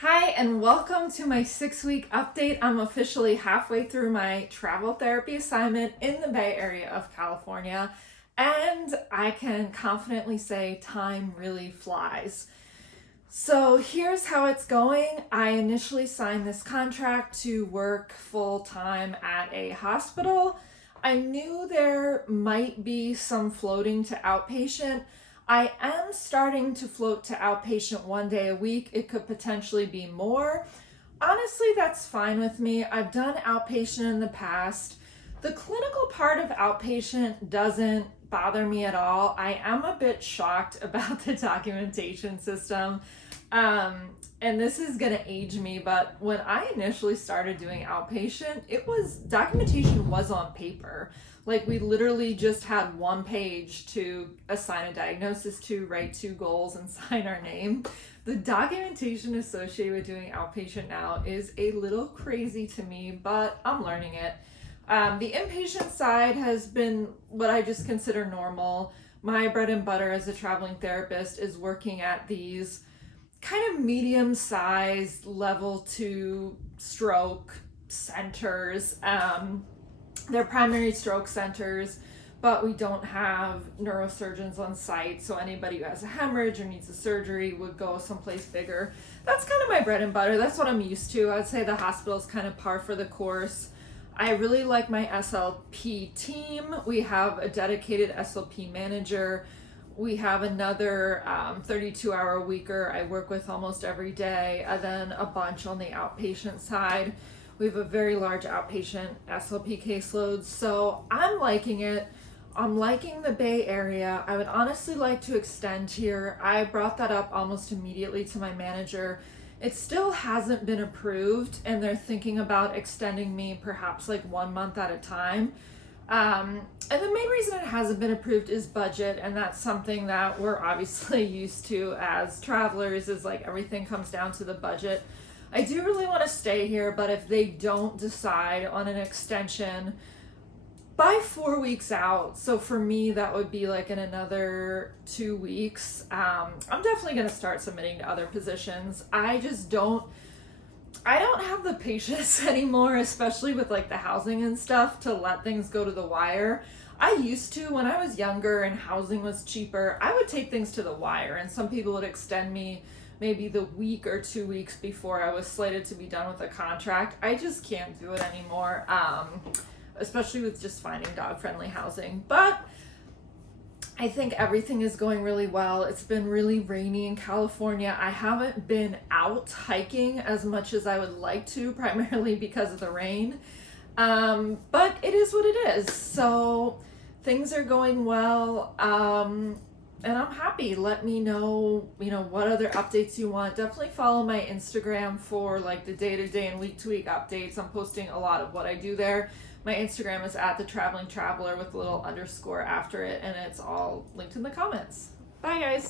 Hi, and welcome to my 6-week update. I'm officially halfway through my travel therapy assignment in the Bay Area of California, and I can confidently say time really flies. So here's how it's going. I initially signed this contract to work full-time at a hospital. I knew there might be some floating to outpatient. I am starting to float to outpatient 1 day a week. It could potentially be more. Honestly, that's fine with me. I've done outpatient in the past. The clinical part of outpatient doesn't bother me at all. I am a bit shocked about the documentation system. And this is gonna age me, but when I initially started doing outpatient, documentation was on paper. Like we literally just had one page to assign a diagnosis to, write 2 goals, and sign our name. The documentation associated with doing outpatient now is a little crazy to me, but I'm learning it. The inpatient side has been what I just consider normal. My bread and butter as a traveling therapist is working at these kind of medium-sized level 2 stroke centers. They're primary stroke centers, but we don't have neurosurgeons on site, so anybody who has a hemorrhage or needs a surgery would go someplace bigger. That's kind of my bread and butter. That's what I'm used to. I'd say the hospital is kind of par for the course. I really like my SLP team. We have a dedicated SLP manager. We have another 32-hour-a-weeker I work with almost every day, and then a bunch on the outpatient side. We have a very large outpatient SLP caseload, so I'm liking it. I'm liking the Bay Area. I would honestly like to extend here. I brought that up almost immediately to my manager. It still hasn't been approved, and they're thinking about extending me perhaps like 1 month at a time. And the main reason it hasn't been approved is budget, and that's something that we're obviously used to as travelers, is like everything comes down to the budget. I do really want to stay here, but if they don't decide on an extension by 4 weeks out, so for me that would be like in another 2 weeks, I'm definitely going to start submitting to other positions. I don't have the patience anymore, especially with like the housing and stuff, to let things go to the wire. I used to, when I was younger and housing was cheaper, I would take things to the wire, and some people would extend me maybe the week or 2 weeks before I was slated to be done with a contract. I just can't do it anymore, especially with just finding dog-friendly housing. But I think everything is going really well. It's been really rainy in California. I haven't been out hiking as much as I would like to, primarily because of the rain. But it is what it is. So things are going well. And I'm happy. Let me know, what other updates you want. Definitely follow my Instagram for like the day-to-day and week-to-week updates. I'm posting a lot of what I do there. My Instagram is @thetravelingtraveler with a little underscore after it, and it's all linked in the comments. Bye, guys.